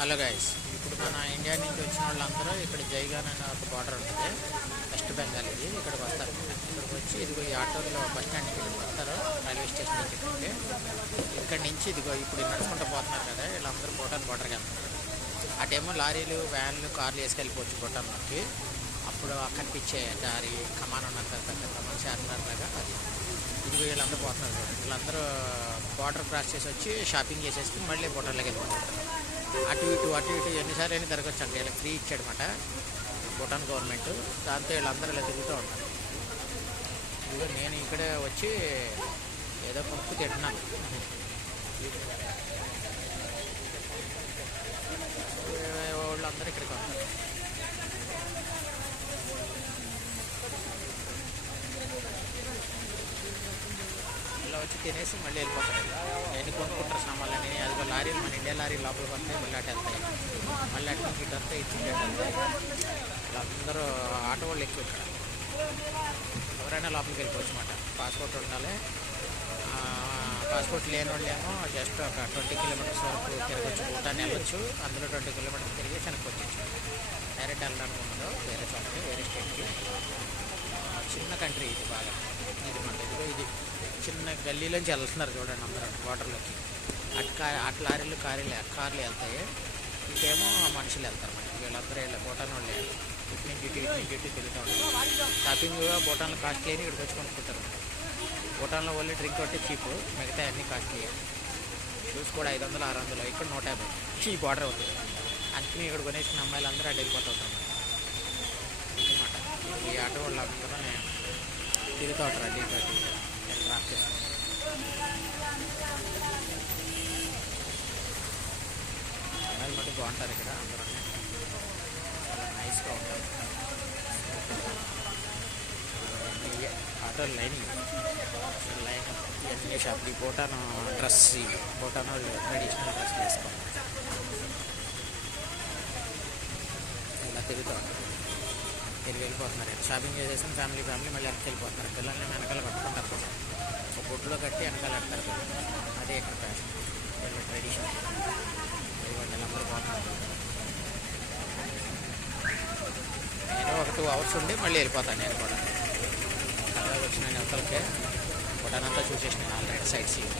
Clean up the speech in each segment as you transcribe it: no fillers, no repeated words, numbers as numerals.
Hello guys, ఇప్పుడు మన India నుంచి వచ్చిన వాళ్ళందరూ ఇక్కడ జైగాన్ అనే ఒక బార్డర్ ఉంటుంది, వెస్ట్ బెంగాల్. ఇది ఇక్కడికి వస్తారు. ఇక్కడికి వచ్చి ఇదిగో ఈ ఆటోలో బస్ స్టాండ్కి ఇక్కడికి వస్తారు, రైల్వే స్టేషన్ నుంచి. ఇక్కడి నుంచి ఇదిగో ఇప్పుడు నడుచుకుంటూ పోతున్నారు కదా, వీళ్ళందరూ భూటాన్ బార్డర్కి వెళ్తారు. అటేమో లారీలు, వ్యాన్లు, కార్లు వేసుకెళ్ళిపోవచ్చు భూటాన్లోకి. అప్పుడు కనిపించే దారి కమాన్ ఉన్నది పెద్ద కమాన్ చార్మినార్ లాగా అది. ఇదిగో వీళ్ళందరూ పోతున్నారు చూడండి. వీళ్ళందరూ బార్డర్ క్రాస్ చేసి వచ్చి షాపింగ్ చేసేసి మళ్ళీ భూటాన్లోకి వెళ్ళిపోతారు. అటు ఇటు ఎన్నిసార్లు అయినా తిరగచ్చు అంటే వీళ్ళకి ఫ్రీ ఇచ్చాడనమాట భూటాన్ గవర్నమెంట్. దాంతో వీళ్ళందరూ ఇలా తిరుగుతూ ఉంటారు. ఇదిగో నేను ఇక్కడే వచ్చి ఏదో కొనుక్కు తింటున్నాను. వాళ్ళందరూ ఇక్కడికి వస్తారు. ఇలా వచ్చి తినేసి మళ్ళీ వెళ్ళిపోతారు. ఎన్ని కొనుక్కుంటారు సామాన్లని. అదిగో లారీలు, మన ఇండియా లారీలు లోపలికి వస్తాయి, మళ్ళీ అటు వెళ్తాయి. మళ్ళీ అటు నుంచి ఇటు వస్తాయి, ఇటు వెళ్తాయి. వీళ్ళందరూ ఆటో వాళ్ళు ఎక్కువ ఇక్కడ. ఎవరైనా లోపలికి వెళ్ళిపోవచ్చు అన్నమాట. పాస్పోర్ట్ ఉండాలి. పాస్పోర్ట్ లేని వాళ్ళు ఏమో జస్ట్ ఒక 20 కిలోమీటర్స్ వరకు తిరగచ్చు. భూటాన్ వెళ్ళొచ్చు, అందులో 20 కిలోమీటర్స్ తిరిగి వెనక్కి డైరెక్ట్ వెళ్ళడానికి ఉండదు వేరే చోటకి, వేరే స్టేట్కి. చిన్న కంట్రీ ఇది బాగా. ఇది మన ఇదిగో ఇది చిన్న గల్లీలోంచి వెళ్తున్నారు చూడండి అందరూ వాటర్లోకి. అటు లారీలు కార్లు వెళ్తాయి, ఇటేమో మనుషులు వెళ్తారు. మనకి వీళ్ళందరూ భూటాన్ వాళ్ళు ఇటు నుంచి ఇటు తిరుగుతూ ఉంటారు. షాపింగ్ భూటాన్లో కాస్ట్లీ అని ఇక్కడికి వచ్చి కొనుక్కుంటారు. భూటాన్లో ఓన్లీ డ్రింక్ ఒకటి చీప్, మిగతా అన్నీ కాస్ట్లీ. షూస్ కూడా 500, 600, ఇక్కడ 150 ఈ బార్డర్ అవుతుంది. అందుకని ఇక్కడ కొనేసిన అమ్మాయిలందరూ అటు వెళ్ళిపోతూ ఉంటారు అనమాట. ఈ ఆటో వాళ్ళు అందరూ తిరుగుతూ ఉంటారు అటు ఇటు డ్రాప్ చేస్తారు. అమ్మాయిలు మటు బాగుంటారు ఇక్కడ, అందరూ చాలా నైస్గా ఉంటారు. ఆటో లైన్ ఇవన్నీ షాప్. ఈ భూటాన్ డ్రెస్, భూటాన్ వాళ్ళు ట్రెడిషనల్ డ్రెస్ వేసుకోవాలి. ఇలా తిరుగుతూ ఉంటారు. తిరిగి వెళ్ళిపోతున్నారు. షాపింగ్ చేసేసి ఫ్యామిలీ మళ్ళీ వెనక్కి వెళ్ళిపోతున్నారు. పిల్లల్ని వెనకాల కట్టుకుంటారు, ఒక బొడ్లో కట్టి వెనకాల కడతారు. అదే ఇక్కడ ఫ్యాషన్, వీళ్ళ ట్రెడిషన్. వీళ్ళందరూ పోతున్నారు. నేను ఒక 2 అవర్స్ ఉండి మళ్ళీ వెళ్ళిపోతాను. నేను కూడా అలా వచ్చిన అవతలకే భూటాన్ అంతా చూసేసినాను ఆల్రెడీ, సైడ్ సీన్.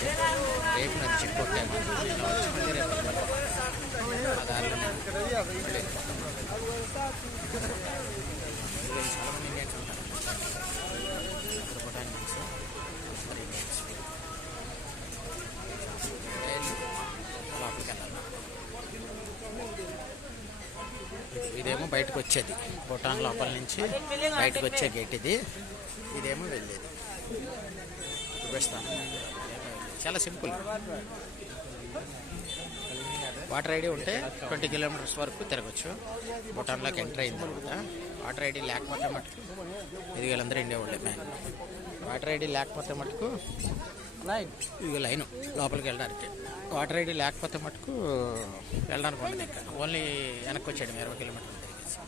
రేపు నది చెక్ కొట్టాము. ఇలా వచ్చి మళ్ళీ రేపు ఆ దారిలో మళ్ళీ వెళ్ళిపోతాను. చాలామంది ఇండియన్స్ ఉంటారు భూటాన్ నుంచి. లోపలికి వెళ్ళాలి. ఇదేమో బయటకు వచ్చేది, భూటాన్ లోపల నుంచి బయటకు వచ్చే గేట్ ఇది. ఇదేమో వెళ్ళేది. చూపిస్తాను. చాలా సింపుల్. వాటర్ ఐడి ఉంటే 20 కిలోమీటర్స్ వరకు తిరగచ్చు. భూటాన్లోకి ఎంటర్ అయిన తర్వాత వాటర్ ఐడి లేకపోతే మటుకు, ఇది వీళ్ళందరూ ఇండియా వాళ్ళే మ్యాన్. వాటర్ ఐడి లేకపోతే మటుకు ఇది లైను లోపలికి వెళ్ళడానికి. వాటర్ ఐడి లేకపోతే మటుకు వెళ్ళడానికి ఉండదు. ఇంకా ఓన్లీ వెనక్కి వచ్చాడు 20 కిలోమీటర్లు తిరిగేసి.